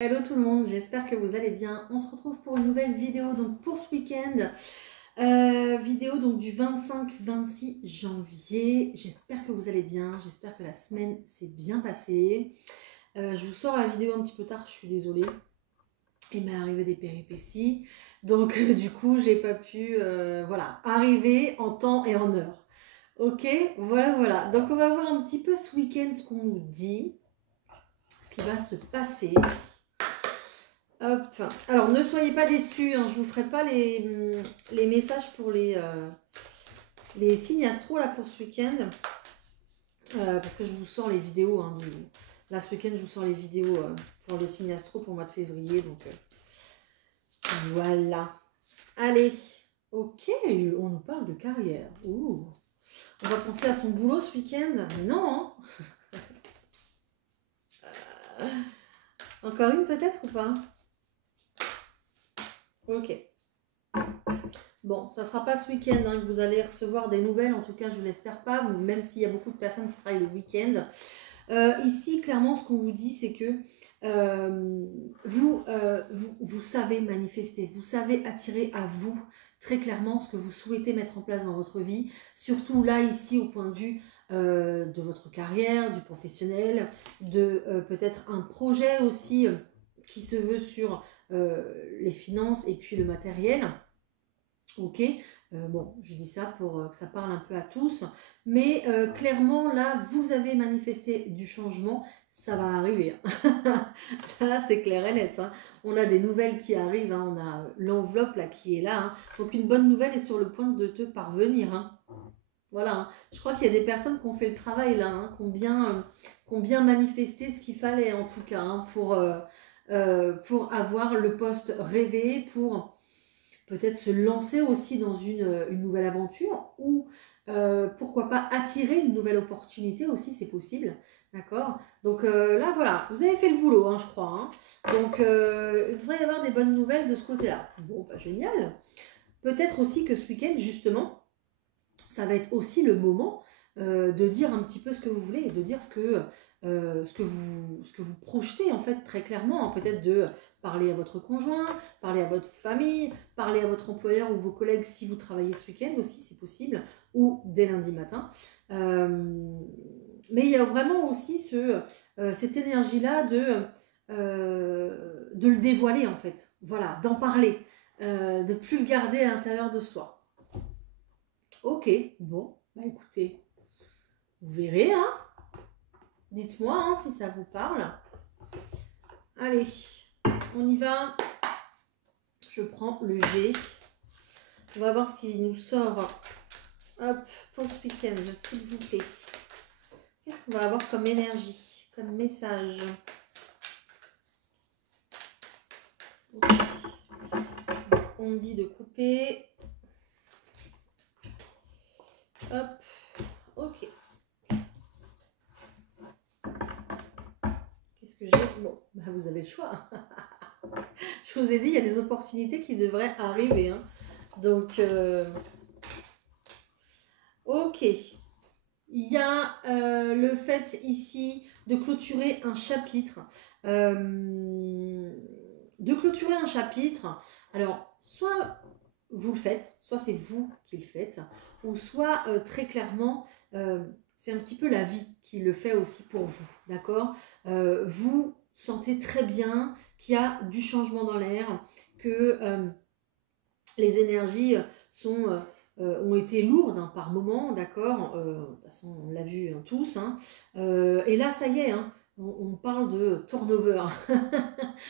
Hello tout le monde, j'espère que vous allez bien. On se retrouve pour une nouvelle vidéo donc pour ce week-end. Vidéo donc du 25-26 janvier. J'espère que vous allez bien, j'espère que la semaine s'est bien passée. Je vous sors la vidéo un petit peu tard, je suis désolée. Il m'est arrivé des péripéties. Donc du coup, j'ai pas pu voilà, arriver en temps et en heure. Ok, voilà. Donc on va voir un petit peu ce week-end ce qu'on nous dit, ce qui va se passer. Hop. Alors, ne soyez pas déçus, hein, je vous ferai pas les messages pour les signes astro là pour ce week-end. Parce que je vous sors les vidéos. Hein, là, ce week-end, je vous sors les vidéos pour les signes astro pour le mois de février. Donc, voilà. Allez. Ok, on nous parle de carrière. Ouh. On va penser à son boulot ce week-end. Non. Encore une peut-être ou pas? Ok. Bon, ça ne sera pas ce week-end hein, que vous allez recevoir des nouvelles, en tout cas je ne l'espère pas, même s'il y a beaucoup de personnes qui travaillent le week-end. Ici, clairement, ce qu'on vous dit, c'est que vous savez manifester, vous savez attirer à vous très clairement ce que vous souhaitez mettre en place dans votre vie, surtout là, ici, au point de vue de votre carrière, du professionnel, de peut-être un projet aussi qui se veut sur les finances et puis le matériel. Ok, bon, je dis ça pour que ça parle un peu à tous, mais clairement, là, vous avez manifesté du changement, ça va arriver. Là, c'est clair et net. Hein. On a des nouvelles qui arrivent, hein. On a l'enveloppe là qui est là. Hein. Donc, une bonne nouvelle est sur le point de te parvenir. Hein. Voilà, hein. Je crois qu'il y a des personnes qui ont fait le travail là, hein, qui ont bien manifesté ce qu'il fallait en tout cas, hein, pour avoir le poste rêvé, pour peut-être se lancer aussi dans une nouvelle aventure ou pourquoi pas attirer une nouvelle opportunité aussi, c'est possible. D'accord. Donc là, voilà, vous avez fait le boulot, hein, je crois. Hein. Donc il devrait y avoir des bonnes nouvelles de ce côté-là. Bon, bah, génial. Peut-être aussi que ce week-end, justement, ça va être aussi le moment de dire un petit peu ce que vous voulez et de dire ce que vous projetez en fait très clairement. Hein. Peut-être de parler à votre conjoint, parler à votre famille, parler à votre employeur ou vos collègues si vous travaillez ce week-end aussi, c'est possible, ou dès lundi matin. Mais il y a vraiment aussi cette énergie-là de le dévoiler en fait. Voilà, d'en parler, de plus le garder à l'intérieur de soi. Ok, bon, bah écoutez, vous verrez, hein. Dites-moi hein, si ça vous parle. Allez, on y va. Je prends le G. On va voir ce qui nous sort. Hop, pour ce week-end, s'il vous plaît. Qu'est-ce qu'on va avoir comme énergie, comme message? Okay. On me dit de couper. Hop, ok. Qu'est-ce que j'ai? Bon, bah vous avez le choix. Je vous ai dit, il y a des opportunités qui devraient arriver. Hein. Donc, ok. Il y a le fait ici de clôturer un chapitre. Alors, soit vous le faites, soit c'est vous qui le faites, ou soit très clairement, c'est un petit peu la vie qui le fait aussi pour vous, d'accord? Vous sentez très bien qu'il y a du changement dans l'air, que les énergies ont été lourdes hein, par moment, d'accord. De toute façon, on l'a vu hein, tous. Hein. Et là, ça y est, hein, on parle de turnover.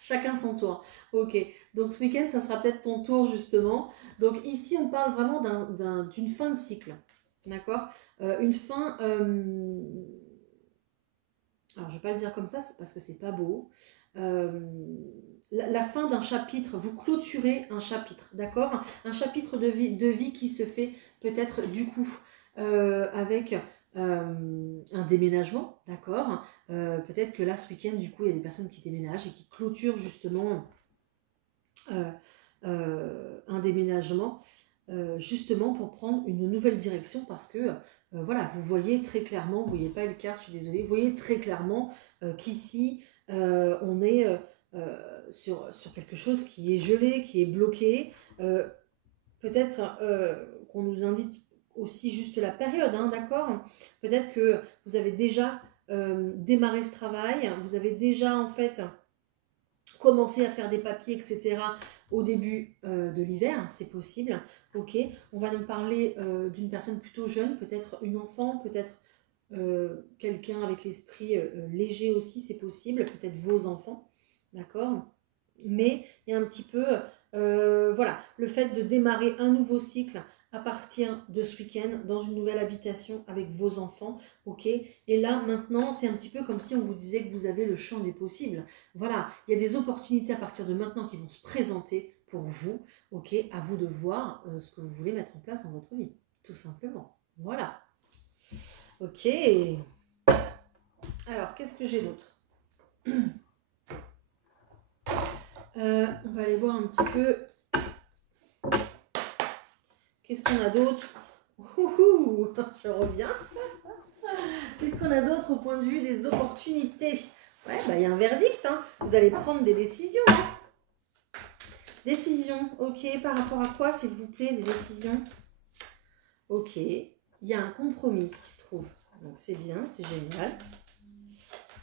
Chacun son tour. Ok. Donc ce week-end, ça sera peut-être ton tour justement. Donc ici, on parle vraiment d'une fin de cycle, d'accord. Une fin. Alors, je ne vais pas le dire comme ça, c'est parce que c'est pas beau. La fin d'un chapitre, vous clôturez un chapitre, d'accord? Un chapitre de vie qui se fait peut-être du coup avec un déménagement, d'accord? Peut-être que là, ce week-end, du coup, il y a des personnes qui déménagent et qui clôturent justement un déménagement justement pour prendre une nouvelle direction parce que voilà, vous voyez très clairement, vous voyez pas le carte, je suis désolée, vous voyez très clairement qu'ici on est sur quelque chose qui est gelé, qui est bloqué. Peut-être qu'on nous indique aussi juste la période, hein, d'accord? Peut-être que vous avez déjà démarré ce travail, vous avez déjà en fait commencé à faire des papiers, etc. au début de l'hiver, c'est possible. Ok, on va nous parler d'une personne plutôt jeune, peut-être une enfant, peut-être quelqu'un avec l'esprit léger aussi, c'est possible, peut-être vos enfants, d'accord? Mais il y a un petit peu, voilà, le fait de démarrer un nouveau cycle à partir de ce week-end dans une nouvelle habitation avec vos enfants, ok? Et là, maintenant, c'est un petit peu comme si on vous disait que vous avez le champ des possibles. Voilà, il y a des opportunités à partir de maintenant qui vont se présenter pour vous, ok? À vous de voir ce que vous voulez mettre en place dans votre vie, tout simplement. Voilà. Ok. Alors, qu'est-ce que j'ai d'autre? On va aller voir un petit peu. Qu'est-ce qu'on a d'autre? Je reviens. Qu'est-ce qu'on a d'autre au point de vue des opportunités? Ouais, bah il y a un verdict, hein. Vous allez prendre des décisions. Hein. Décisions, ok. Par rapport à quoi, s'il vous plaît, des décisions? Ok. Il y a un compromis qui se trouve. Donc c'est bien, c'est génial.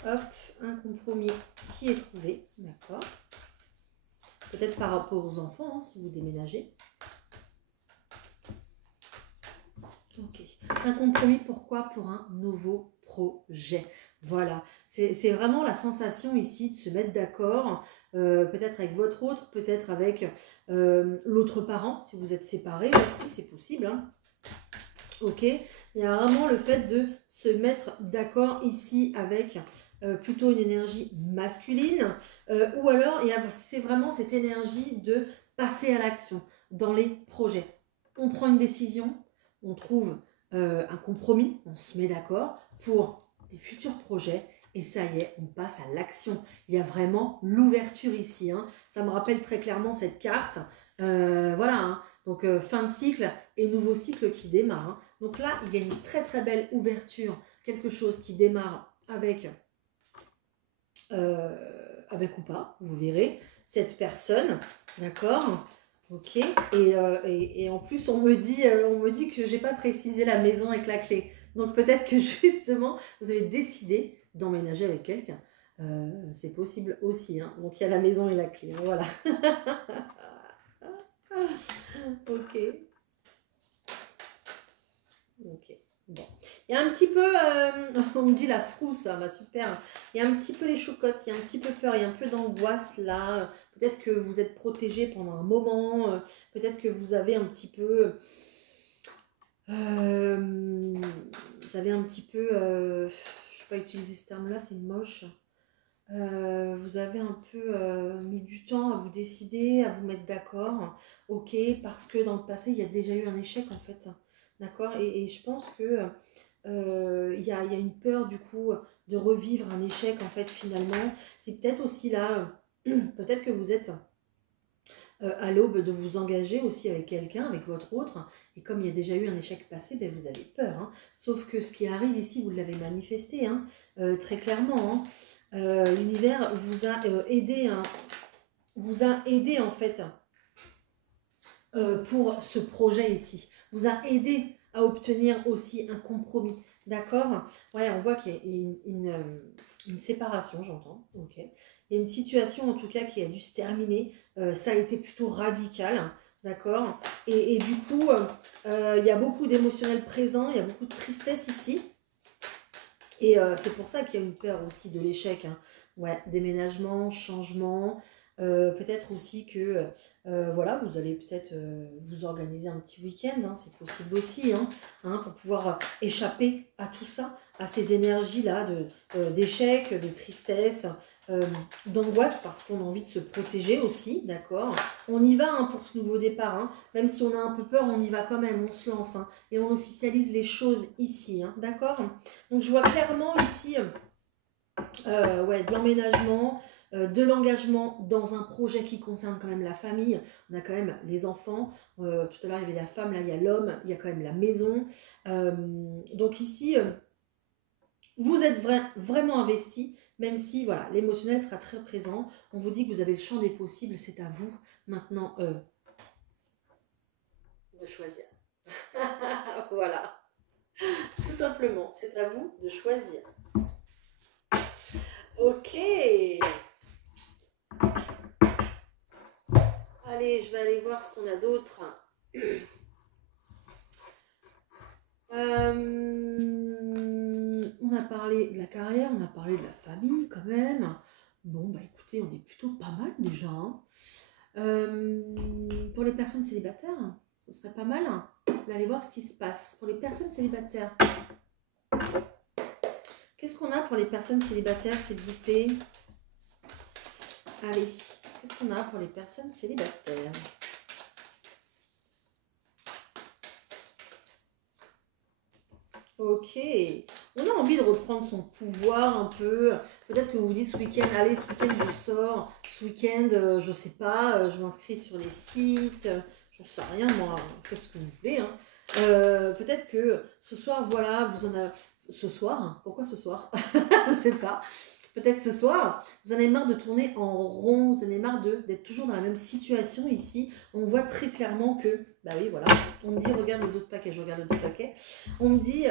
Hop, un compromis qui est trouvé. D'accord. Peut-être par rapport aux enfants, hein, si vous déménagez. Ok. Un compromis, pourquoi? Pour un nouveau projet. Voilà. C'est vraiment la sensation ici de se mettre d'accord, peut-être avec votre autre, peut-être avec l'autre parent, si vous êtes séparés aussi, c'est possible. Hein. Ok. Il y a vraiment le fait de se mettre d'accord ici avec plutôt une énergie masculine, ou alors c'est vraiment cette énergie de passer à l'action dans les projets. On prend une décision, on trouve un compromis, on se met d'accord pour des futurs projets et ça y est, on passe à l'action. Il y a vraiment l'ouverture ici. Hein. Ça me rappelle très clairement cette carte. Voilà, hein. Donc fin de cycle et nouveau cycle qui démarre. Hein. Donc là, il y a une très très belle ouverture, quelque chose qui démarre avec ou pas, vous verrez, cette personne, d'accord? Ok, et en plus on me dit que j'ai pas précisé la maison avec la clé. Donc peut-être que justement vous avez décidé d'emménager avec quelqu'un. C'est possible aussi. Hein. Donc il y a la maison et la clé. Hein, voilà. Ok. Ok. Bon. Il y a un petit peu, on me dit la frousse, ça va super. Il y a un petit peu les chocottes, il y a un petit peu peur, il y a un peu d'angoisse là. Peut-être que vous êtes protégé pendant un moment, peut-être que vous avez un petit peu, vous avez un petit peu, je ne vais pas utiliser ce terme-là, c'est moche. Vous avez un peu mis du temps à vous décider, à vous mettre d'accord, ok, parce que dans le passé, il y a déjà eu un échec en fait, d'accord, et je pense que il y a une peur du coup de revivre un échec en fait finalement. C'est peut-être aussi là, peut-être que vous êtes à l'aube de vous engager aussi avec quelqu'un, avec votre autre, et comme il y a déjà eu un échec passé, ben vous avez peur. Hein. Sauf que ce qui arrive ici, vous l'avez manifesté, hein, très clairement. Hein. L'univers vous a aidé, hein, vous a aidé en fait pour ce projet ici. Vous a aidé à obtenir aussi un compromis. D'accord? Ouais, on voit qu'il y a une séparation, j'entends. Ok. Il y a une situation en tout cas qui a dû se terminer. Ça a été plutôt radical. D'accord? Et du coup, il y a beaucoup d'émotionnel présent, il y a beaucoup de tristesse ici. Et c'est pour ça qu'il y a une peur aussi de l'échec. Hein. Ouais, déménagement, changement. Peut-être aussi que voilà, vous allez peut-être vous organiser un petit week-end, hein, c'est possible aussi, hein, pour pouvoir échapper à tout ça, à ces énergies-là d'échec, de tristesse, d'angoisse, parce qu'on a envie de se protéger aussi, d'accord? On y va hein, pour ce nouveau départ, hein, même si on a un peu peur, on y va quand même, on se lance, hein, et on officialise les choses ici, hein, d'accord? Donc je vois clairement ici ouais, de l'emménagement, de l'engagement dans un projet qui concerne quand même la famille. On a quand même les enfants. Tout à l'heure, il y avait la femme, là, il y a l'homme, il y a quand même la maison. Donc ici, vous êtes vraiment investi, même si, voilà, l'émotionnel sera très présent. On vous dit que vous avez le champ des possibles, c'est à vous maintenant de choisir. Voilà, tout simplement, c'est à vous de choisir. Ok. Allez, je vais aller voir ce qu'on a d'autre. On a parlé de la carrière, on a parlé de la famille quand même. Bon, bah écoutez, on est plutôt pas mal déjà. Hein. Pour les personnes célibataires, ce serait pas mal d'aller voir ce qui se passe. Pour les personnes célibataires, qu'est-ce qu'on a pour les personnes célibataires, s'il vous plaît? Allez, qu'est-ce qu'on a pour les personnes célibataires? Ok, on a envie de reprendre son pouvoir un peu. Peut-être que vous vous dites ce week-end, allez, ce week-end je sors, ce week-end, je sais pas, je m'inscris sur les sites, j'en sais rien moi, faites ce que vous voulez. Hein. Peut-être que ce soir, voilà, vous en avez... Ce soir, hein, pourquoi ce soir? Je sais pas. Peut-être ce soir, vous en avez marre de tourner en rond, vous en avez marre d'être toujours dans la même situation ici. On voit très clairement que, bah oui, voilà, on me dit regarde le dos de paquet, je regarde le dos de paquet. On me dit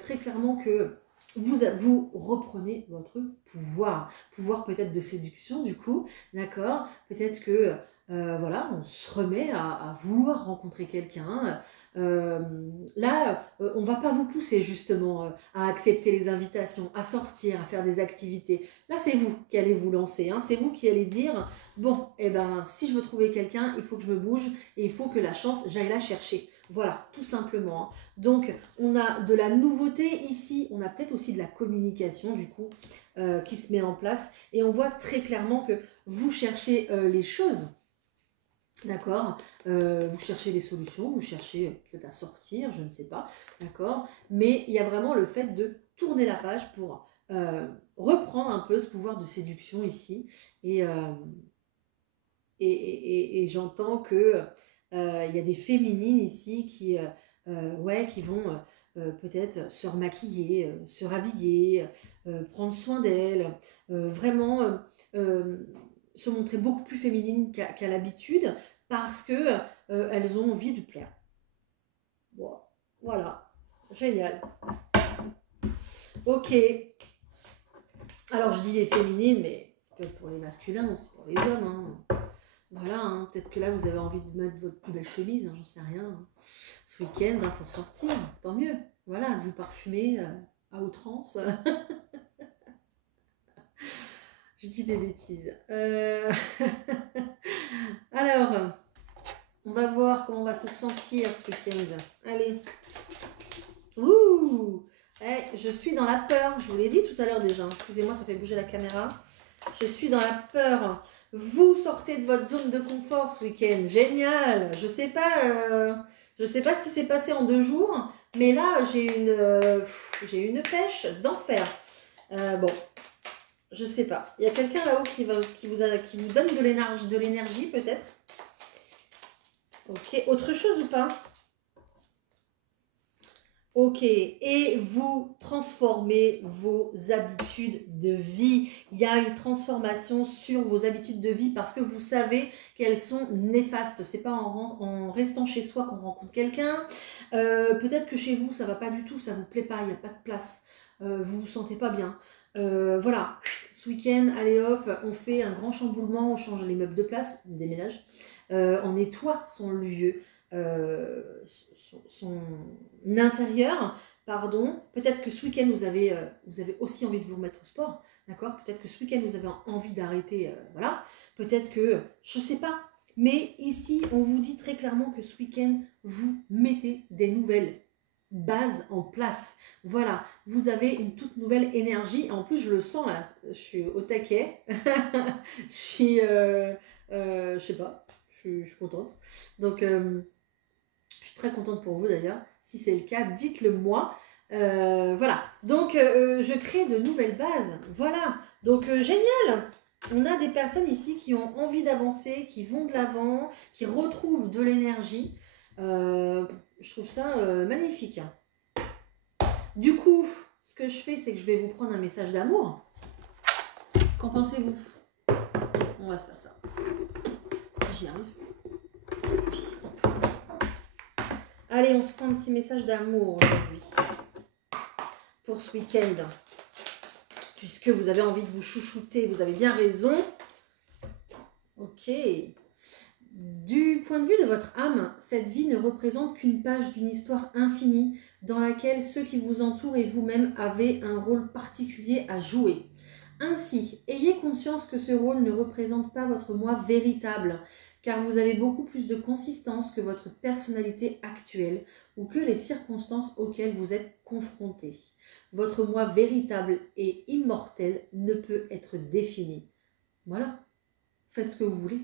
très clairement que vous reprenez votre pouvoir. Pouvoir peut-être de séduction du coup, d'accord? Peut-être que, voilà, on se remet à vouloir rencontrer quelqu'un. Là, on va pas vous pousser justement à accepter les invitations, à sortir, à faire des activités. Là, c'est vous qui allez vous lancer. Hein. C'est vous qui allez dire, bon, eh ben, si je veux trouver quelqu'un, il faut que je me bouge et il faut que la chance, j'aille la chercher. Voilà, tout simplement. Hein. Donc, on a de la nouveauté ici. On a peut-être aussi de la communication, du coup, qui se met en place. Et on voit très clairement que vous cherchez les choses. D'accord, vous cherchez des solutions, vous cherchez peut-être à sortir, je ne sais pas, d'accord. Mais il y a vraiment le fait de tourner la page pour reprendre un peu ce pouvoir de séduction ici. Et j'entends que il y a des féminines ici qui, ouais, qui vont peut-être se remaquiller, se rhabiller, prendre soin d'elles, vraiment se montrer beaucoup plus féminines qu'à l'habitude parce que elles ont envie de plaire. Bon, voilà, génial. Ok. Alors je dis les féminines, mais ça peut être pour les masculins, c'est pour les hommes. Hein. Voilà, hein. Peut-être que là vous avez envie de mettre votre plus belle chemise, hein, j'en sais rien. Hein. Ce week-end hein, pour sortir, tant mieux. Voilà, de vous parfumer à outrance. Je dis des bêtises. Alors, on va voir comment on va se sentir ce week-end. Allez. Ouh, je suis dans la peur. Je vous l'ai dit tout à l'heure déjà. Excusez-moi, ça fait bouger la caméra. Je suis dans la peur. Vous sortez de votre zone de confort ce week-end. Génial. Je sais pas ce qui s'est passé en 2 jours, mais là j'ai une pêche d'enfer. Bon, je sais pas. Il y a quelqu'un là-haut qui vous donne de l'énergie peut-être. Ok. Autre chose ou pas? Ok, et vous transformez vos habitudes de vie. Il y a une transformation sur vos habitudes de vie parce que vous savez qu'elles sont néfastes. C'est pas en restant chez soi qu'on rencontre quelqu'un. Peut-être que chez vous, ça va pas du tout, ça vous plaît pas, il n'y a pas de place. Vous vous sentez pas bien. Voilà, ce week-end, allez hop, on fait un grand chamboulement, on change les meubles de place, on déménage. On nettoie son lieu. Son intérieur, pardon. Peut-être que ce week-end, vous avez aussi envie de vous remettre au sport, d'accord? Peut-être que ce week-end, vous avez envie d'arrêter, voilà. Peut-être que, je sais pas, mais ici, on vous dit très clairement que ce week-end, vous mettez des nouvelles bases en place. Voilà, vous avez une toute nouvelle énergie. En plus, je le sens là, je suis au taquet. Je suis, je sais pas, je suis contente. Donc, je suis très contente pour vous d'ailleurs. Si c'est le cas, dites-le moi. Voilà. Donc, je crée de nouvelles bases. Voilà. Donc, génial. On a des personnes ici qui ont envie d'avancer, qui vont de l'avant, qui retrouvent de l'énergie. Je trouve ça magnifique. Du coup, ce que je fais, c'est que je vais vous prendre un message d'amour. Qu'en pensez-vous? On va se faire ça. Si j'y arrive. Oui. Allez, on se prend un petit message d'amour aujourd'hui. Pour ce week-end. Puisque vous avez envie de vous chouchouter, vous avez bien raison. Ok. Du point de vue de votre âme, cette vie ne représente qu'une page d'une histoire infinie dans laquelle ceux qui vous entourent et vous-même avez un rôle particulier à jouer. Ainsi, ayez conscience que ce rôle ne représente pas votre moi véritable, car vous avez beaucoup plus de consistance que votre personnalité actuelle ou que les circonstances auxquelles vous êtes confrontés. Votre moi véritable et immortel ne peut être défini. Voilà, faites ce que vous voulez.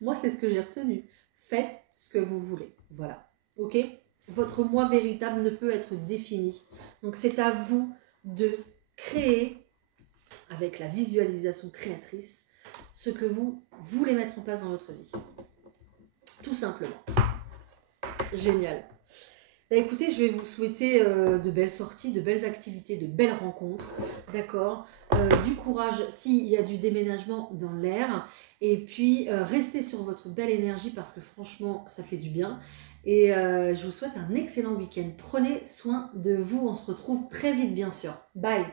Moi, c'est ce que j'ai retenu. Faites ce que vous voulez. Voilà. Ok? Votre moi véritable ne peut être défini. Donc, c'est à vous de créer, avec la visualisation créatrice, ce que vous voulez mettre en place dans votre vie. Tout simplement. Génial. Bah, écoutez, je vais vous souhaiter de belles sorties, de belles activités, de belles rencontres. D'accord? Du courage s'il y a du déménagement dans l'air. Et puis, restez sur votre belle énergie parce que franchement, ça fait du bien. Et je vous souhaite un excellent week-end. Prenez soin de vous. On se retrouve très vite, bien sûr. Bye!